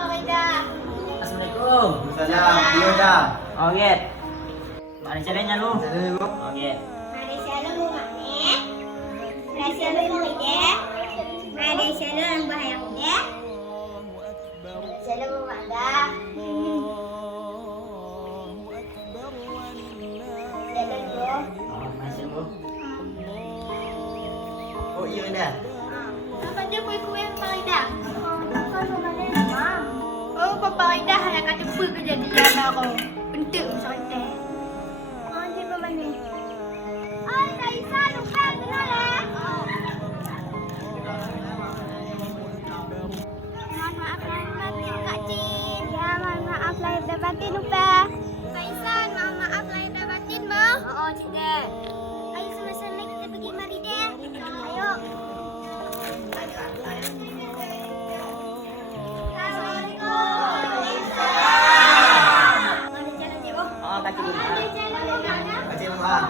Assalamualaikum. Salam, dia dah. Okey. Mana caranya lu? Okey. Ada shalom rumahnya. Ada shalom rumahnya. Ada shalom bahayanya. Ada shalom rumahnya. Shalom bro. Masih lu. Oh, iya dah. Apa dia kue-kue yang paling dah? Kan rumahnya Mam. Oh, paling dah nak kata apa kejadian aku. Bentuk santai. Anjir mana? Ay, Kaisa, lupa kenal ya. Mohon maaf lahir batin Kak Cin. Ya, mohon maaf lahir dan batin lupa. Kaisa, mohon maaf lahir dan batin mau. Oh, tidak. Ayo sama-sama kita pergi mari deh. Ayo. Kaki dulu. Kacik rumah.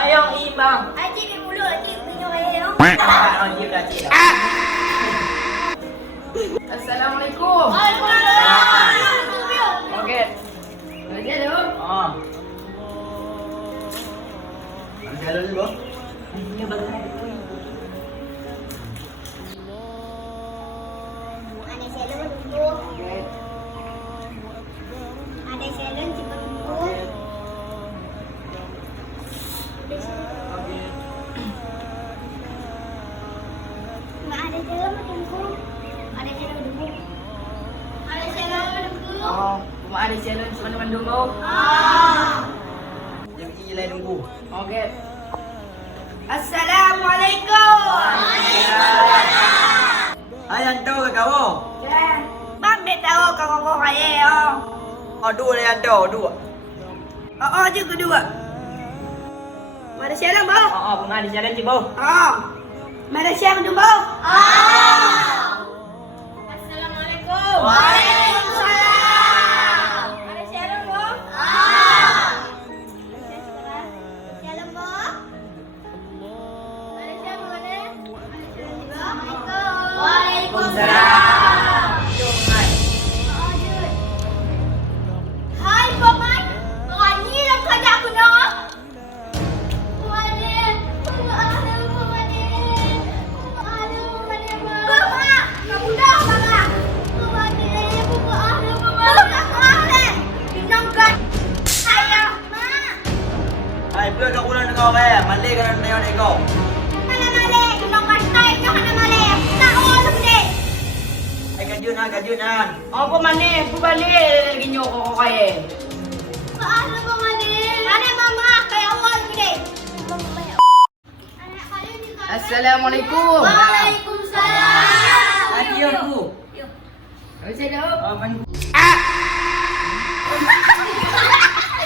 Ayo, imbang. Aji di mulut, aji punya ayo. Oh, dia dah cik. Assalamualaikum. Okey. Ada tu. Oh. Jalan dulu. Ini bagai kuih. Ada shalom dulu. Okey. Ada shalom cepat dulu. Okey. Nggak ada shalom dulu. Ada shalom dulu. Ada shalom dulu. Oh, rumah ada challenge teman-teman dulu. Yang ini lain nunggu. Okey. Assalamualaikum. Hai, hantu ke kau? Bang dia tahu kau kaya. Oh, dua lah hantu, dua. Oh, je kedua. Mana siapa bang? Oh, bunga di jalan cik, bau. Oh. Mana siapa tu bang? Assalamualaikum. Waalaikumsalam. Ada shalom bang. Shalom bang. Ada shalom mana? Assalamualaikum. Waalaikumsalam. Hai paman, berani lah kerja aku nak. Paman, kamu dah bang. Paman, dinangkat saya, mak. Hai, pulang kat bulan kau kaya. Malik kan tengok ni kau. Mana malik, dinangkat saya jangan malik. Tak orang segede. Hai, kajunan. Apa mana? Aku balik lagi nyok kau kaya. Mana paman ni? Mana mama kayak orang segede. Anak kalian ni kan? Assalamualaikum. Waalaikumsalam. Hai, dia aku. Macam mana? Man